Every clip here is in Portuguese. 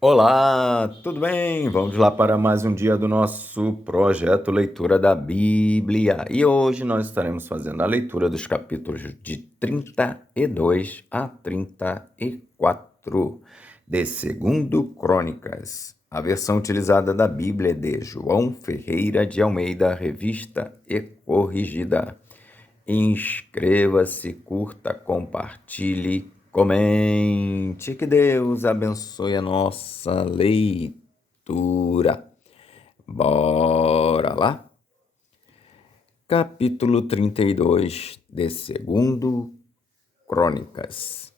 Olá, tudo bem? Vamos lá para mais um dia do nosso projeto Leitura da Bíblia. E hoje nós estaremos fazendo a leitura dos capítulos de 32 a 34 de Segundo Crônicas. A versão utilizada da Bíblia é de João Ferreira de Almeida, revista e corrigida. Inscreva-se, curta, compartilhe, comente. Que Deus abençoe a nossa leitura. Bora lá? Capítulo 32 de Segundo Crônicas.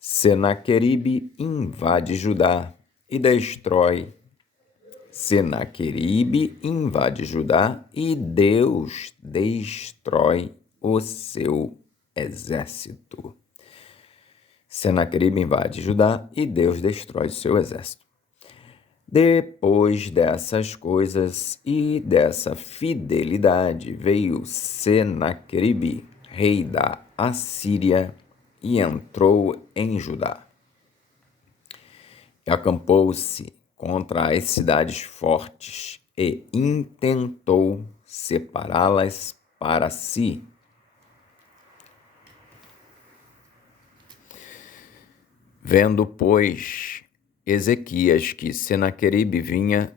Senaqueribe invade Judá e destrói. Senaqueribe invade Judá e Deus destrói o seu exército. Senaqueribe invade Judá e Deus destrói o seu exército. Depois dessas coisas e dessa fidelidade, veio Senaqueribe, rei da Assíria, e entrou em Judá. E acampou-se contra as cidades fortes e intentou separá-las para si. Vendo, pois, Ezequias que Senaqueribe vinha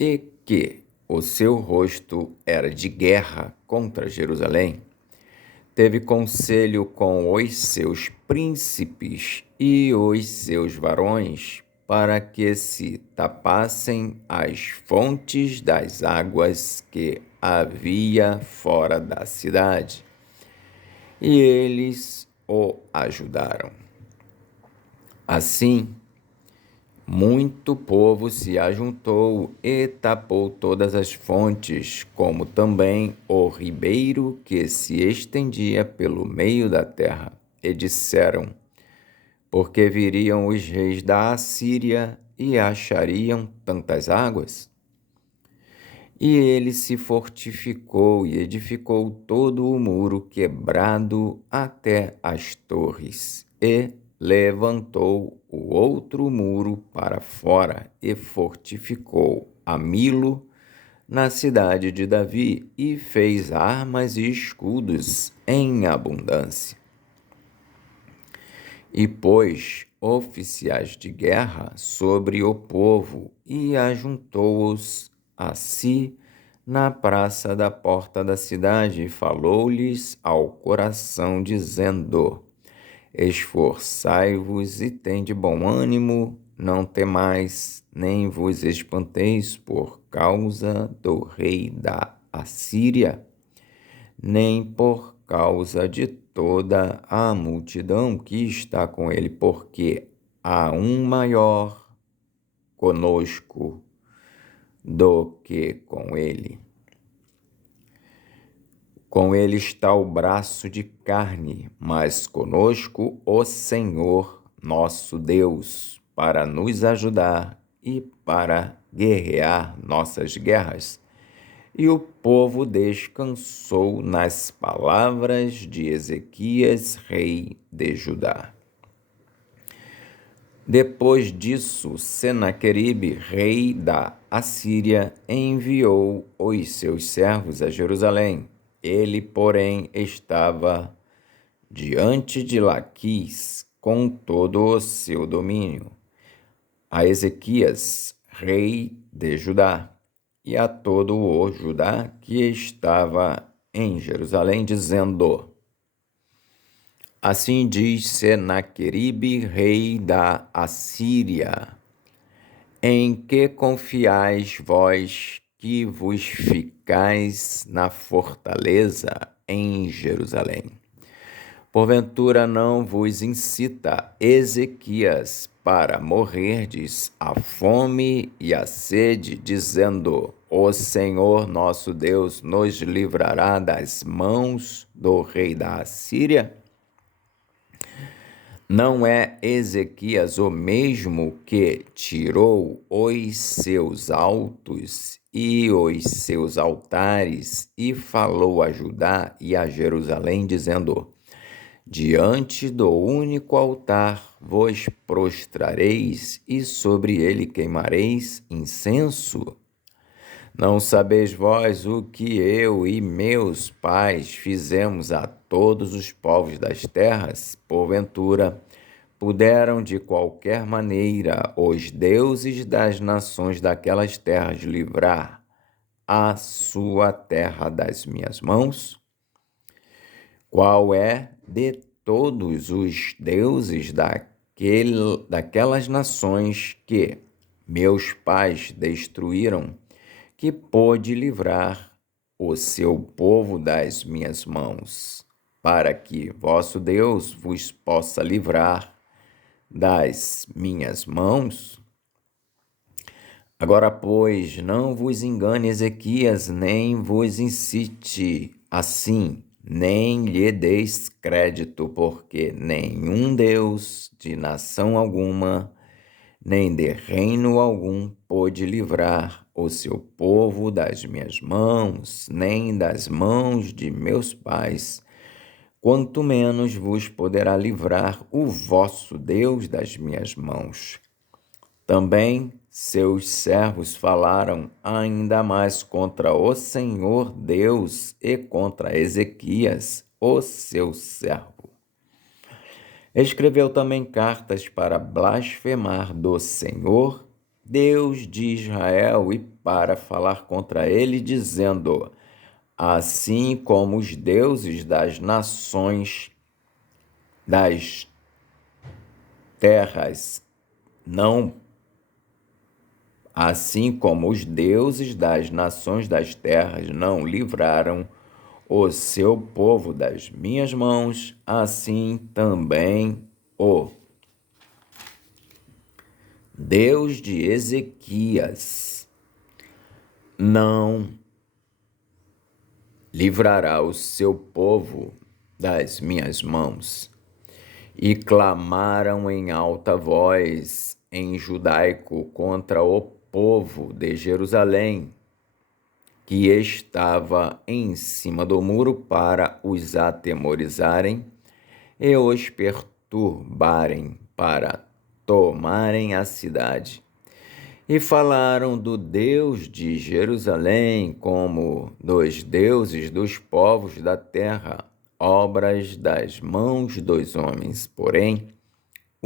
e que o seu rosto era de guerra contra Jerusalém, teve conselho com os seus príncipes e os seus varões para que se tapassem as fontes das águas que havia fora da cidade. E eles o ajudaram. Assim, muito povo se ajuntou e tapou todas as fontes, como também o ribeiro que se estendia pelo meio da terra. E disseram: porque viriam os reis da Assíria e achariam tantas águas? E ele se fortificou e edificou todo o muro quebrado até as torres, e levantou o outro muro para fora, e fortificou a Milo na cidade de Davi, e fez armas e escudos em abundância. E pôs oficiais de guerra sobre o povo, e ajuntou-os a si na praça da porta da cidade, e falou-lhes ao coração, dizendo: esforçai-vos e tende bom ânimo, não temais, nem vos espanteis por causa do rei da Assíria, nem por causa de toda a multidão que está com ele, porque há um maior conosco do que com ele. Com ele está o braço de carne, mas conosco o Senhor nosso Deus, para nos ajudar e para guerrear nossas guerras. E o povo descansou nas palavras de Ezequias, rei de Judá. Depois disso, Senaqueribe, rei da Assíria, enviou os seus servos a Jerusalém. Ele, porém, estava diante de Laquis com todo o seu domínio, a Ezequias, rei de Judá, e a todo o Judá que estava em Jerusalém, dizendo: assim diz Senaqueribe, rei da Assíria: em que confiais vós que vos ficais na fortaleza em Jerusalém? Porventura não vos incita Ezequias para morrerdes a fome e a sede, dizendo: o Senhor nosso Deus nos livrará das mãos do rei da Assíria? Não é Ezequias o mesmo que tirou os seus altos e os seus altares e falou a Judá e a Jerusalém, dizendo: Diante do único altar vos prostrareis e sobre ele queimareis incenso? Não sabeis vós o que eu e meus pais fizemos a todos os povos das terras? Porventura, puderam de qualquer maneira os deuses das nações daquelas terras livrar a sua terra das minhas mãos? Qual é de todos os deuses daquelas nações que meus pais destruíram, que pôde livrar o seu povo das minhas mãos, para que vosso Deus vos possa livrar das minhas mãos? Agora, pois, não vos engane Ezequias, nem vos incite assim, nem lhe deis crédito, porque nenhum Deus de nação alguma, nem de reino algum, pôde livrar o seu povo das minhas mãos, nem das mãos de meus pais, quanto menos vos poderá livrar o vosso Deus das minhas mãos. Também seus servos falaram ainda mais contra o Senhor Deus e contra Ezequias, o seu servo. Escreveu também cartas para blasfemar do Senhor, Deus de Israel, e para falar contra ele, dizendo: assim como os deuses das nações das terras não Assim como os deuses das nações das terras não livraram o seu povo das minhas mãos, assim também o Deus de Ezequias não livrará o seu povo das minhas mãos. E clamaram em alta voz em judaico contra o povo de Jerusalém, que estava em cima do muro, para os atemorizarem e os perturbarem, para tomarem a cidade. E falaram do Deus de Jerusalém como dos deuses dos povos da terra, obras das mãos dos homens. Porém,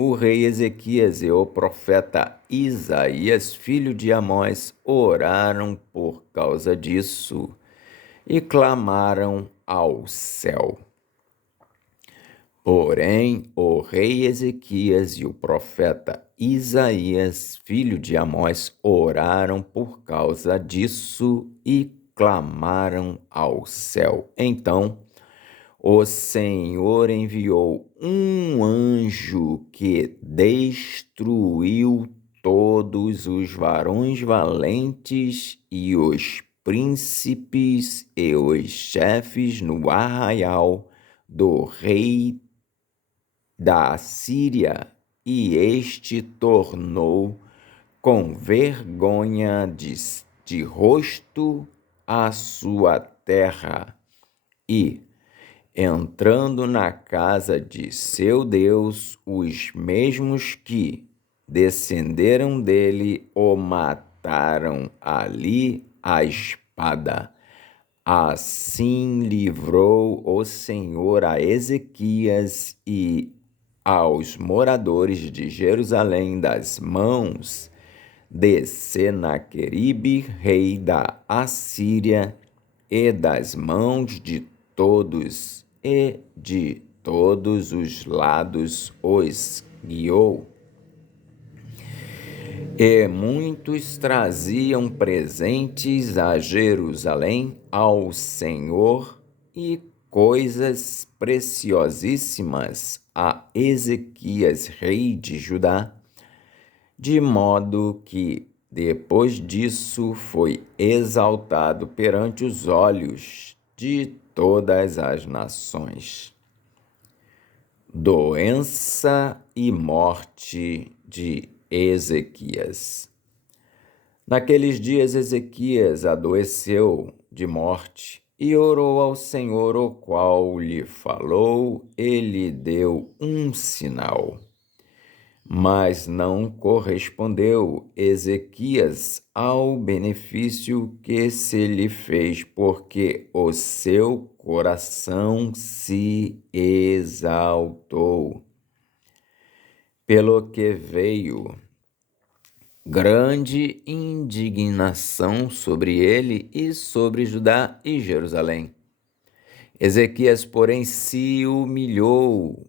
o rei Ezequias e o profeta Isaías, filho de Amós, oraram por causa disso e clamaram ao céu. Porém, o rei Ezequias e o profeta Isaías, filho de Amós, oraram por causa disso e clamaram ao céu. Então, o Senhor enviou um anjo que destruiu todos os varões valentes e os príncipes e os chefes no arraial do rei da Síria, e este tornou com vergonha de rosto a sua terra, e entrando na casa de seu Deus, os mesmos que descenderam dele o mataram ali à espada. Assim livrou o Senhor a Ezequias e aos moradores de Jerusalém das mãos de Senaqueribe, rei da Assíria, e das mãos de todos e de todos os lados os guiou. E muitos traziam presentes a Jerusalém ao Senhor e coisas preciosíssimas a Ezequias, rei de Judá, de modo que depois disso foi exaltado perante os olhos de todas as nações. Doença e morte de Ezequias. Naqueles dias Ezequias adoeceu de morte e orou ao Senhor, o qual lhe falou e lhe deu um sinal. Mas não correspondeu Ezequias ao benefício que se lhe fez, porque o seu coração se exaltou, pelo que veio grande indignação sobre ele e sobre Judá e Jerusalém. Ezequias, porém, se humilhou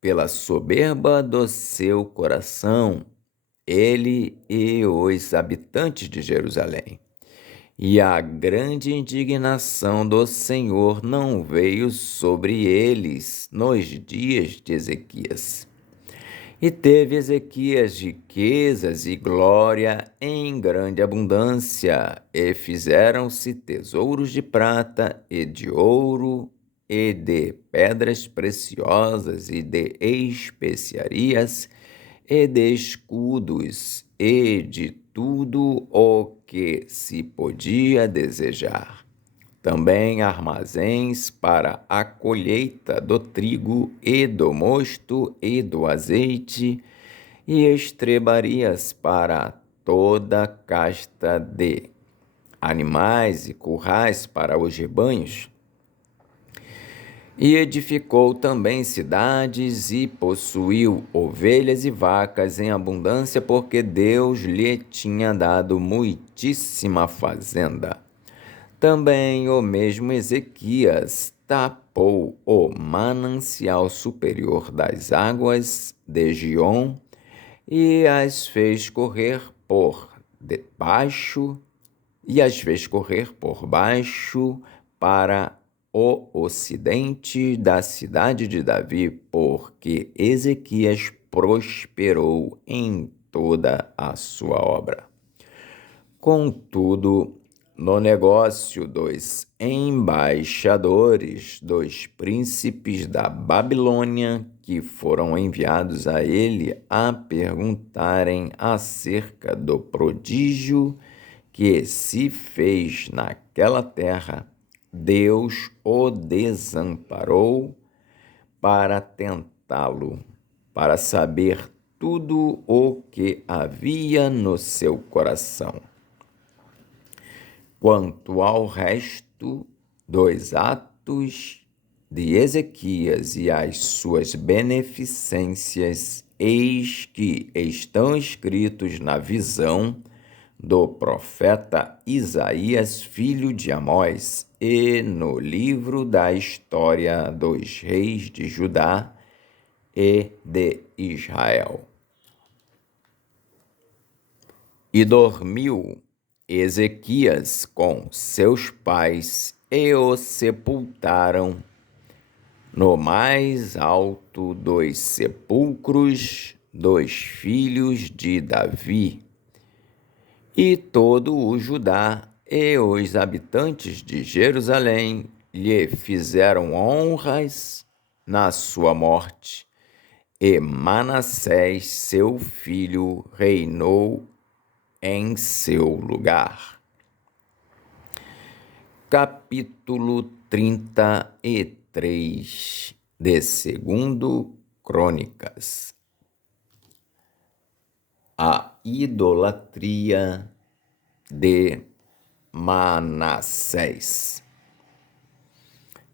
pela soberba do seu coração, ele e os habitantes de Jerusalém. E a grande indignação do Senhor não veio sobre eles nos dias de Ezequias. E teve Ezequias riquezas e glória em grande abundância, e fizeram-se tesouros de prata e de ouro, e de pedras preciosas, e de especiarias, e de escudos, e de tudo o que se podia desejar. Também armazéns para a colheita do trigo e do mosto e do azeite, e estrebarias para toda casta de animais e currais para os rebanhos. E edificou também cidades e possuiu ovelhas e vacas em abundância, porque Deus lhe tinha dado muitíssima fazenda. Também o mesmo Ezequias tapou o manancial superior das águas de Giom e as fez correr por baixo para o ocidente da cidade de Davi, porque Ezequias prosperou em toda a sua obra. Contudo, no negócio dos embaixadores dos príncipes da Babilônia, que foram enviados a ele a perguntarem acerca do prodígio que se fez naquela terra, Deus o desamparou para tentá-lo, para saber tudo o que havia no seu coração. Quanto ao resto dos atos de Ezequias e as suas beneficências, eis que estão escritos na visão do profeta Isaías, filho de Amós, e no livro da história dos reis de Judá e de Israel. E dormiu Ezequias com seus pais e o sepultaram no mais alto dos sepulcros dos filhos de Davi. E todo o Judá e os habitantes de Jerusalém lhe fizeram honras na sua morte, e Manassés, seu filho, reinou em seu lugar. Capítulo 33 de 2 Crônicas. A idolatria de Manassés.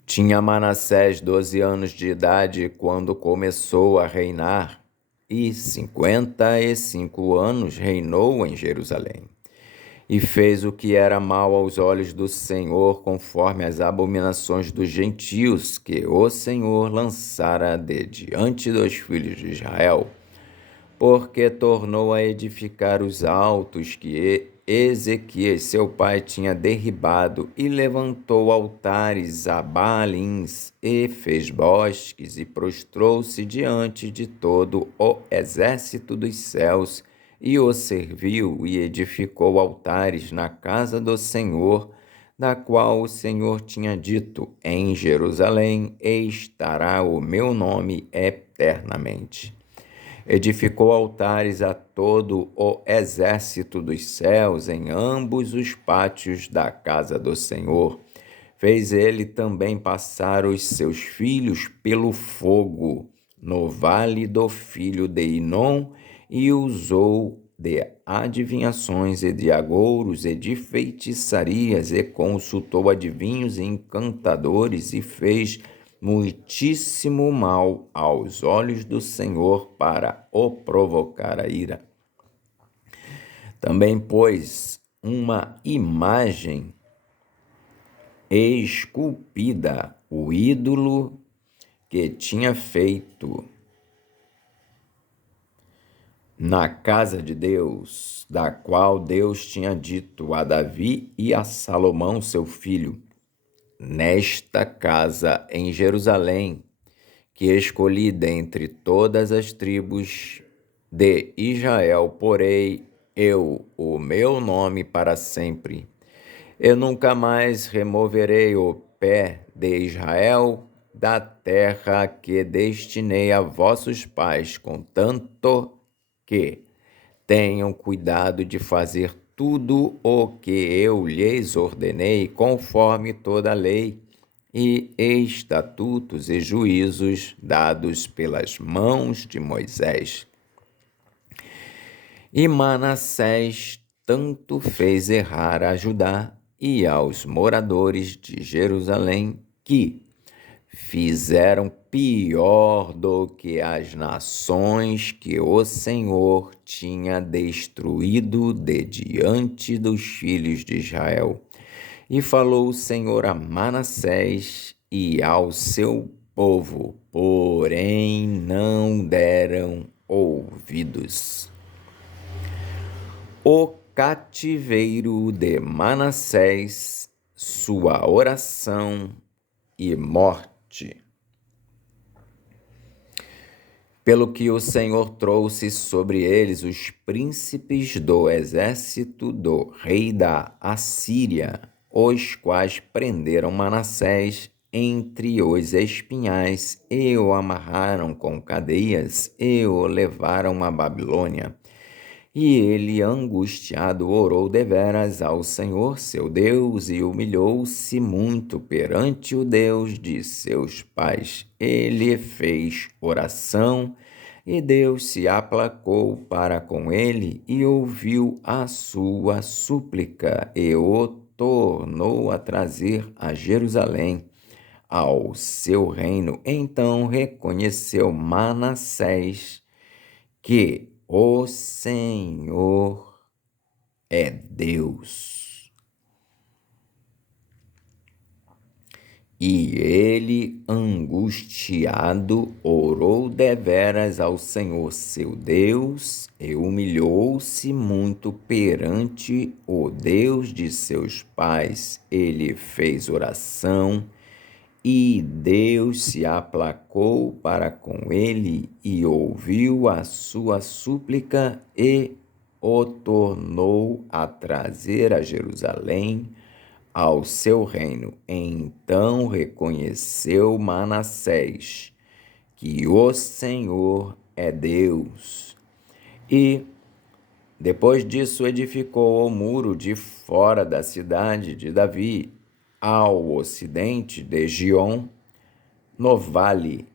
Tinha Manassés 12 anos de idade quando começou a reinar, e 55 anos reinou em Jerusalém. E fez o que era mal aos olhos do Senhor, conforme as abominações dos gentios que o Senhor lançara de diante dos filhos de Israel, porque tornou a edificar os altos que Ezequias, seu pai, tinha derribado, e levantou altares a Baalins, e fez bosques, e prostrou-se diante de todo o exército dos céus, e o serviu, e edificou altares na casa do Senhor, da qual o Senhor tinha dito: em Jerusalém estará o meu nome eternamente. Edificou altares a todo o exército dos céus em ambos os pátios da casa do Senhor. Fez ele também passar os seus filhos pelo fogo no vale do filho de Inom, e usou de adivinhações e de agouros e de feitiçarias, e consultou adivinhos e encantadores, e fez muitíssimo mal aos olhos do Senhor para o provocar a ira. Também pôs uma imagem esculpida, o ídolo que tinha feito na casa de Deus, da qual Deus tinha dito a Davi e a Salomão, seu filho: nesta casa em Jerusalém, que escolhi dentre todas as tribos de Israel, porei eu o meu nome para sempre. Eu nunca mais removerei o pé de Israel da terra que destinei a vossos pais, contanto que tenham cuidado de fazer tudo o que eu lhes ordenei, conforme toda a lei e estatutos e juízos dados pelas mãos de Moisés. E Manassés tanto fez errar a Judá e aos moradores de Jerusalém, que fizeram pior do que as nações que o Senhor tinha destruído de diante dos filhos de Israel. E falou o Senhor a Manassés e ao seu povo, porém não deram ouvidos. O cativeiro de Manassés, sua oração e morte. Pelo que o Senhor trouxe sobre eles os príncipes do exército do rei da Assíria, os quais prenderam Manassés entre os espinhais e o amarraram com cadeias e o levaram à Babilônia. E ele, angustiado, orou deveras ao Senhor seu Deus e humilhou-se muito perante o Deus de seus pais. Ele fez oração e Deus se aplacou para com ele e ouviu a sua súplica e o tornou a trazer a Jerusalém, ao seu reino. Então reconheceu Manassés que o Senhor é Deus. E ele, angustiado, orou deveras ao Senhor seu Deus e humilhou-se muito perante o Deus de seus pais. Ele fez oração e Deus se aplacou para com ele e ouviu a sua súplica e o tornou a trazer a Jerusalém, ao seu reino. Então reconheceu Manassés que o Senhor é Deus. E depois disso edificou o muro de fora da cidade de Davi, ao ocidente de Giom, no vale,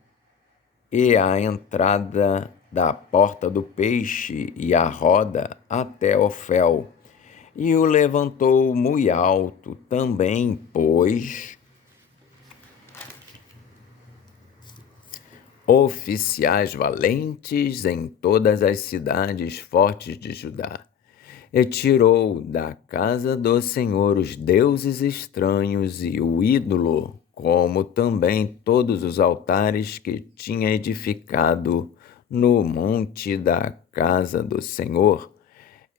e a entrada da porta do peixe e a roda até Ofel, e o levantou muito alto também, pois oficiais valentes em todas as cidades fortes de Judá. E tirou da casa do Senhor os deuses estranhos e o ídolo, como também todos os altares que tinha edificado no monte da casa do Senhor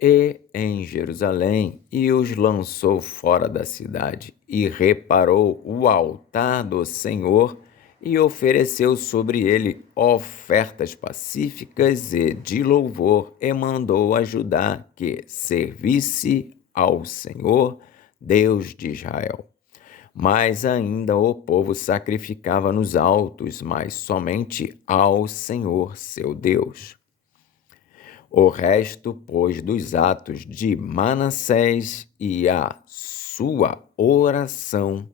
e em Jerusalém, e os lançou fora da cidade, e reparou o altar do Senhor, e ofereceu sobre ele ofertas pacíficas e de louvor, e mandou a Judá que servisse ao Senhor, Deus de Israel. Mas ainda o povo sacrificava nos altos, mas somente ao Senhor seu Deus. O resto, pois, dos atos de Manassés e a sua oração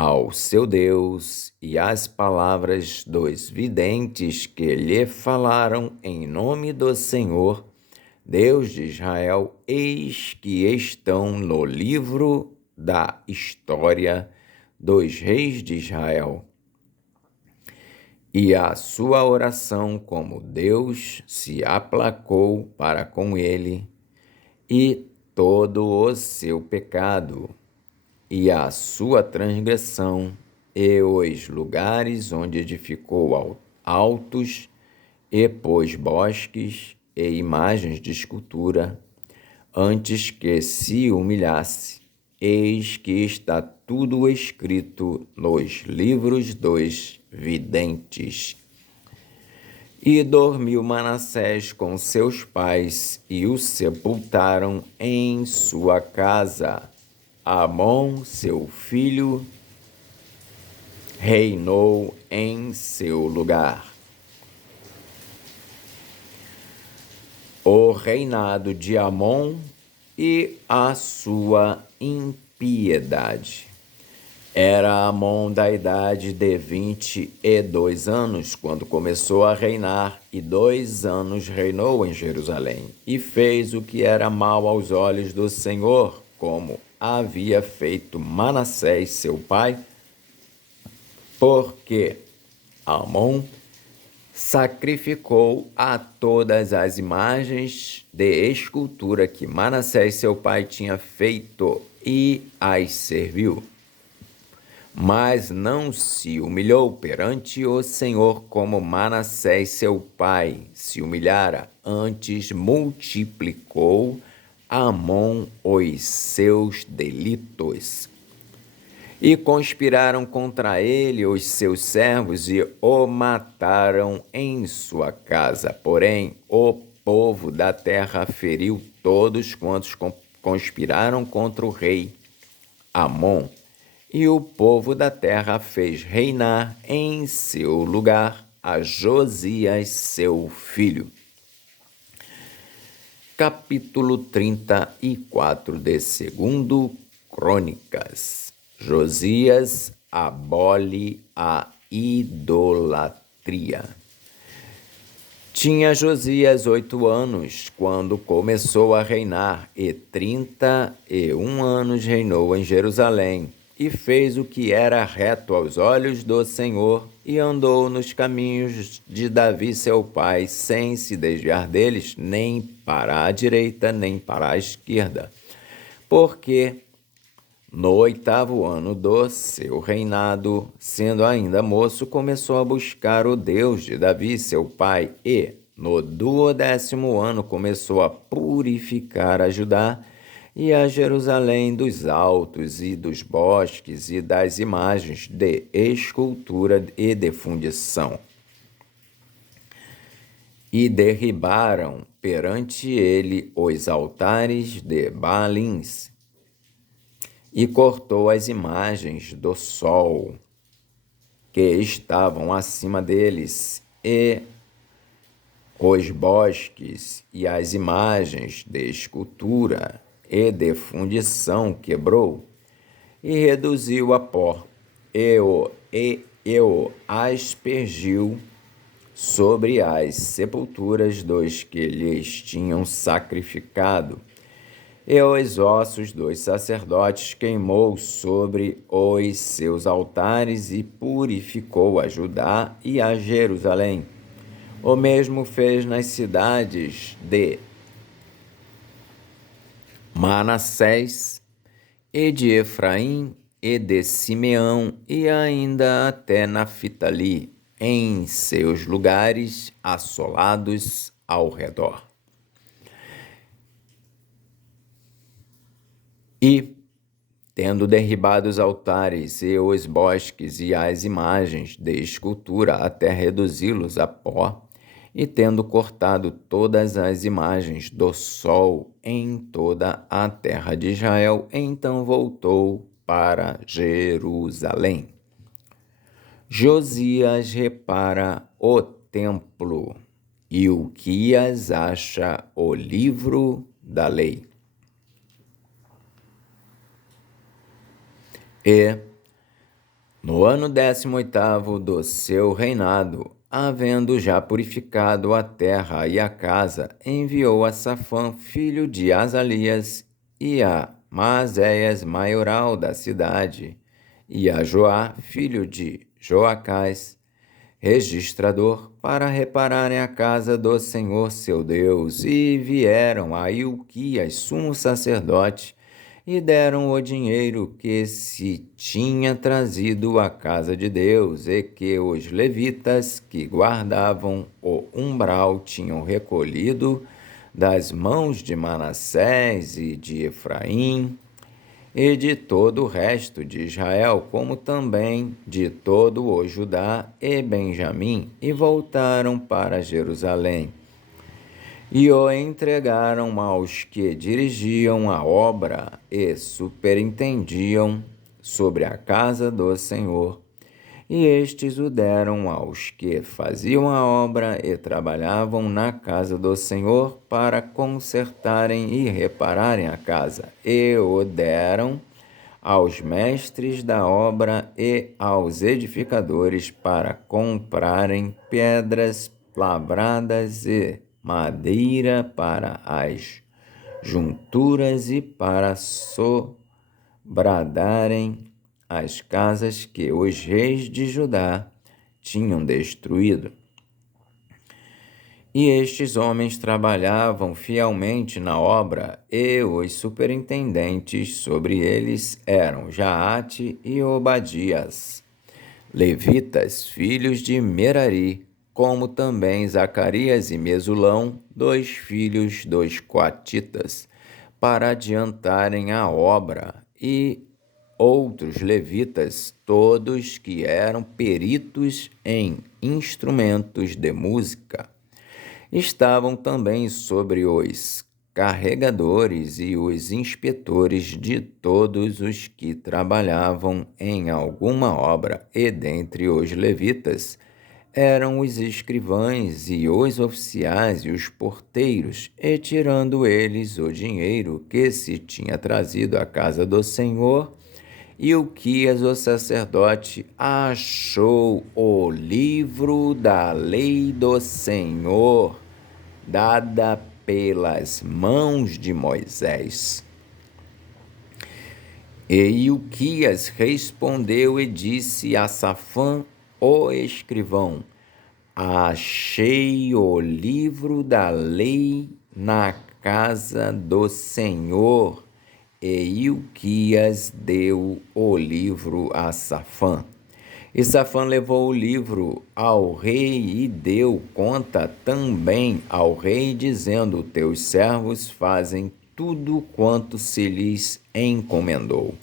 ao seu Deus e às palavras dos videntes que lhe falaram em nome do Senhor, Deus de Israel, eis que estão no livro da história dos reis de Israel. E a sua oração como Deus se aplacou para com ele, e todo o seu pecado, e a sua transgressão, e os lugares onde edificou altos, e pôs bosques e imagens de escultura, antes que se humilhasse. Eis que está tudo escrito nos livros dos videntes. E dormiu Manassés com seus pais, e o sepultaram em sua casa. Amon, seu filho, reinou em seu lugar. O reinado de Amon e a sua impiedade. Era Amon da idade de 22 anos, quando começou a reinar, e 2 anos reinou em Jerusalém, e fez o que era mal aos olhos do Senhor, como havia feito Manassés, seu pai, porque Amon sacrificou a todas as imagens de escultura que Manassés, seu pai, tinha feito e as serviu. Mas não se humilhou perante o Senhor como Manassés, seu pai, se humilhara. Antes multiplicou Amon os seus delitos. E conspiraram contra ele os seus servos e o mataram em sua casa. Porém, o povo da terra feriu todos quantos conspiraram contra o rei Amon. E o povo da terra fez reinar em seu lugar a Josias, seu filho. Capítulo 34 de 2 Crônicas. Josias abole a idolatria. Tinha Josias 8 anos quando começou a reinar, e 31 anos reinou em Jerusalém, e fez o que era reto aos olhos do Senhor, e andou nos caminhos de Davi seu pai, sem se desviar deles, nem para a direita, nem para a esquerda. Porque no 8º ano do seu reinado, sendo ainda moço, começou a buscar o Deus de Davi, seu pai, e no 12º ano começou a purificar a Judá e a Jerusalém dos altos e dos bosques e das imagens de escultura e de fundição. E derribaram perante ele os altares de Baalins, e cortou as imagens do sol que estavam acima deles, e os bosques e as imagens de escultura e de fundição quebrou, e reduziu a pó, e o aspergiu sobre as sepulturas dos que lhes tinham sacrificado, e os ossos dos sacerdotes queimou sobre os seus altares, e purificou a Judá e a Jerusalém. O mesmo fez nas cidades de Manassés, e de Efraim, e de Simeão, e ainda até Naftali, em seus lugares assolados ao redor. E, tendo derribado os altares e os bosques e as imagens de escultura até reduzi-los a pó, e tendo cortado todas as imagens do sol em toda a terra de Israel, então voltou para Jerusalém. Josias repara o templo, e Uquias acha o livro da lei. E No ano 18º do seu reinado, havendo já purificado a terra e a casa, enviou a Safã, filho de Azalias, e a Maazéias, maioral da cidade, e a Joá, filho de Joacás, registrador, para repararem a casa do Senhor seu Deus, e vieram a Ilquias, sumo sacerdote, e deram o dinheiro que se tinha trazido à casa de Deus, e que os levitas que guardavam o umbral tinham recolhido das mãos de Manassés e de Efraim, e de todo o resto de Israel, como também de todo o Judá e Benjamim, e voltaram para Jerusalém. E o entregaram aos que dirigiam a obra e superintendiam sobre a casa do Senhor. E estes o deram aos que faziam a obra e trabalhavam na casa do Senhor para consertarem e repararem a casa. E o deram aos mestres da obra e aos edificadores para comprarem pedras lavradas e madeira para as junturas e para sobradarem as casas que os reis de Judá tinham destruído. E estes homens trabalhavam fielmente na obra, e os superintendentes sobre eles eram Jaate e Obadias, levitas, filhos de Merari, como também Zacarias e Mesulão, dois filhos dos coatitas, para adiantarem a obra, e outros levitas, todos que eram peritos em instrumentos de música. Estavam também sobre os carregadores e os inspetores de todos os que trabalhavam em alguma obra, e dentre os levitas eram os escrivães e os oficiais e os porteiros, e tirando eles o dinheiro que se tinha trazido à casa do Senhor, Ilquias, o sacerdote, achou o livro da lei do Senhor, dada pelas mãos de Moisés. E Ilquias respondeu e disse a Safã, o escrivão: achei o livro da lei na casa do Senhor. E Ilquias deu o livro a Safã. E Safã levou o livro ao rei e deu conta também ao rei, dizendo: teus servos fazem tudo quanto se lhes encomendou.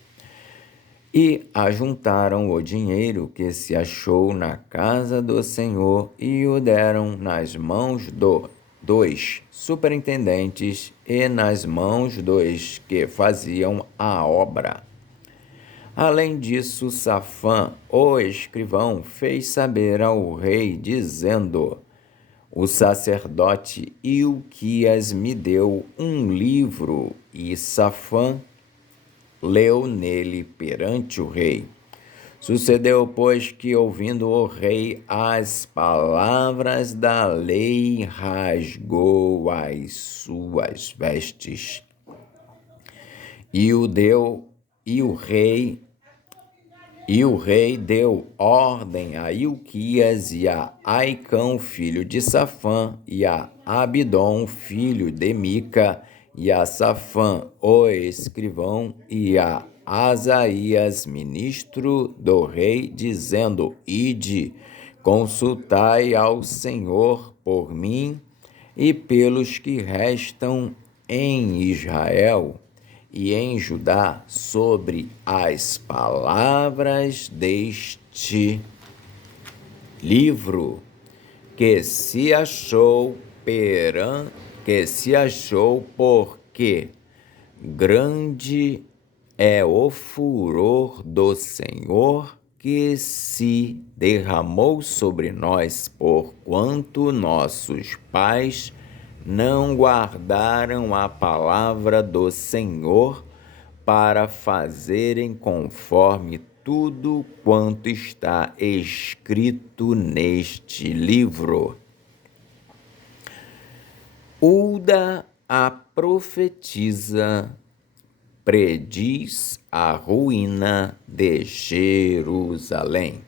E ajuntaram o dinheiro que se achou na casa do Senhor e o deram nas mãos dos superintendentes e nas mãos dos que faziam a obra. Além disso, Safã, o escrivão, fez saber ao rei, dizendo: o sacerdote Ilquias me deu um livro, e Safã leu nele perante o rei. Sucedeu, pois, que, ouvindo o rei as palavras da lei, rasgou as suas vestes. E o rei deu ordem a Ilquias e a Aicão, filho de Safã, e a Abidom, filho de Mica, e a Safã, o escrivão, e a Asaías, ministro do rei, dizendo: ide, consultai ao Senhor por mim e pelos que restam em Israel e em Judá sobre as palavras deste livro que se achou porque grande é o furor do Senhor que se derramou sobre nós, porquanto nossos pais não guardaram a palavra do Senhor para fazerem conforme tudo quanto está escrito neste livro. Hulda, a profetisa, prediz a ruína de Jerusalém.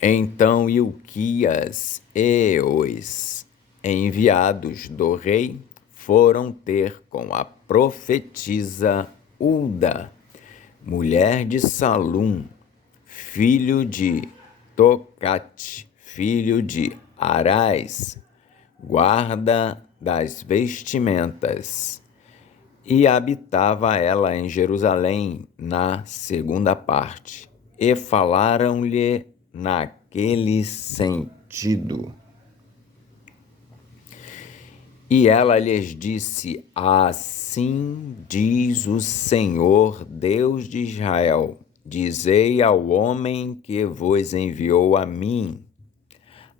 Então Ilquias e os enviados do rei foram ter com a profetisa Hulda, mulher de Salum, filho de Tocate, filho de Arás, guarda das vestimentas. E habitava ela em Jerusalém na segunda parte. E falaram-lhe naquele sentido. E ela lhes disse: assim diz o Senhor, Deus de Israel: dizei ao homem que vos enviou a mim,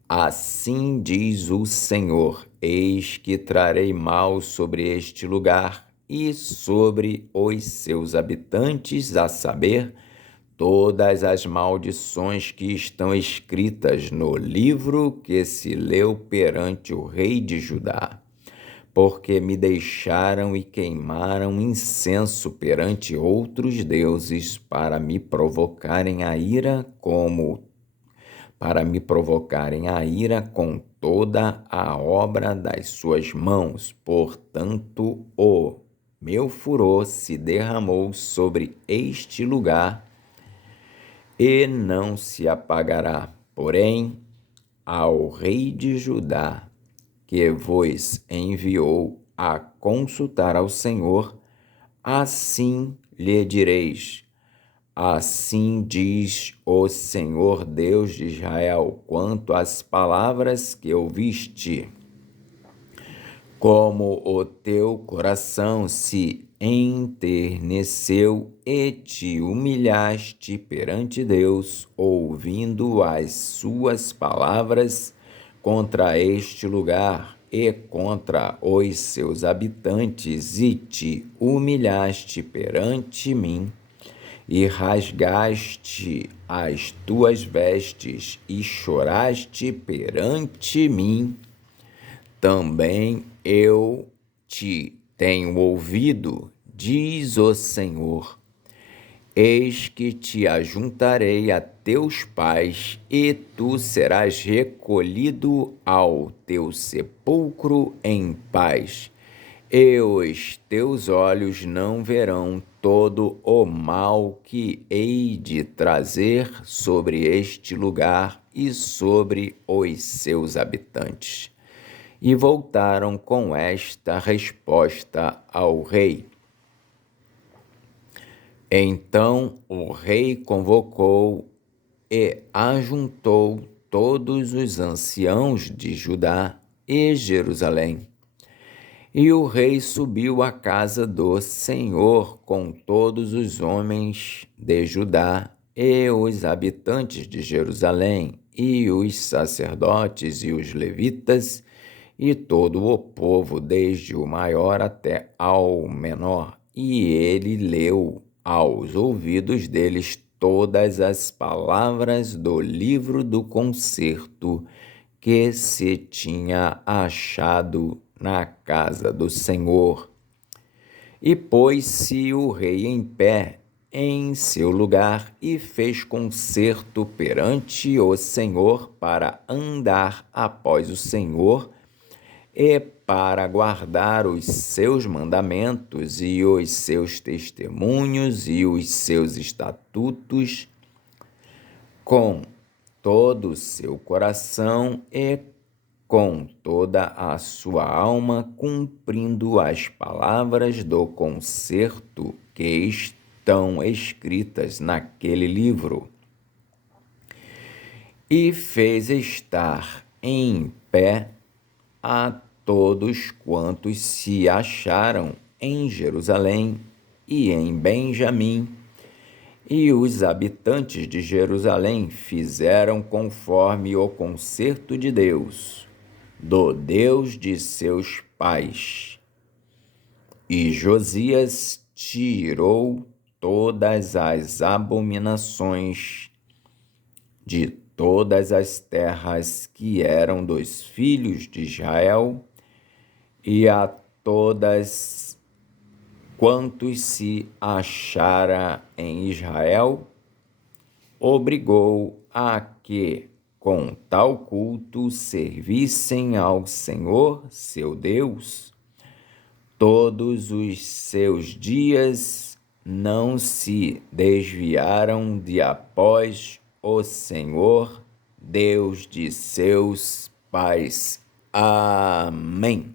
assim diz o Senhor: eis que trarei mal sobre este lugar e sobre os seus habitantes, a saber, todas as maldições que estão escritas no livro que se leu perante o rei de Judá. Porque me deixaram e queimaram incenso perante outros deuses para me provocarem a ira com toda a obra das suas mãos. Portanto, o meu furor se derramou sobre este lugar e não se apagará. Porém, ao rei de Judá, que vos enviou a consultar ao Senhor, assim lhe direis: assim diz o Senhor Deus de Israel, quanto às palavras que ouviste. Como o teu coração se enterneceu e te humilhaste perante Deus, ouvindo as suas palavras contra este lugar e contra os seus habitantes, e te humilhaste perante mim, e rasgaste as tuas vestes, e choraste perante mim, também eu te tenho ouvido, diz o Senhor. Eis que te ajuntarei a teus pais, e tu serás recolhido ao teu sepulcro em paz. E os teus olhos não verão todo o mal que hei de trazer sobre este lugar e sobre os seus habitantes. E voltaram com esta resposta ao rei. Então o rei convocou e ajuntou todos os anciãos de Judá e Jerusalém. E o rei subiu à casa do Senhor com todos os homens de Judá e os habitantes de Jerusalém, e os sacerdotes e os levitas, e todo o povo, desde o maior até ao menor. E ele leu aos ouvidos deles todas as palavras do livro do concerto que se tinha achado na casa do Senhor. E pôs-se o rei em pé em seu lugar e fez concerto perante o Senhor para andar após o Senhor e para guardar os seus mandamentos e os seus testemunhos e os seus estatutos com todo o seu coração e com toda a sua alma, cumprindo as palavras do concerto que estão escritas naquele livro. E fez estar em pé a todos quantos se acharam em Jerusalém e em Benjamim, e os habitantes de Jerusalém fizeram conforme o concerto de Deus, do Deus de seus pais. E Josias tirou todas as abominações de todas as terras que eram dos filhos de Israel, e a todas quantos se achara em Israel, obrigou a que com tal culto servissem ao Senhor, seu Deus, todos os seus dias. Não se desviaram de após o Senhor, Deus de seus pais. Amém.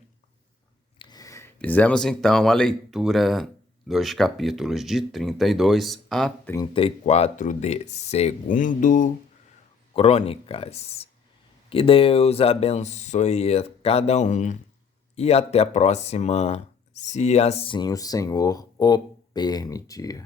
Fizemos então a leitura dos capítulos de 32 a 34 de 2 Crônicas. Que Deus abençoe a cada um e até a próxima, se assim o Senhor o permitir.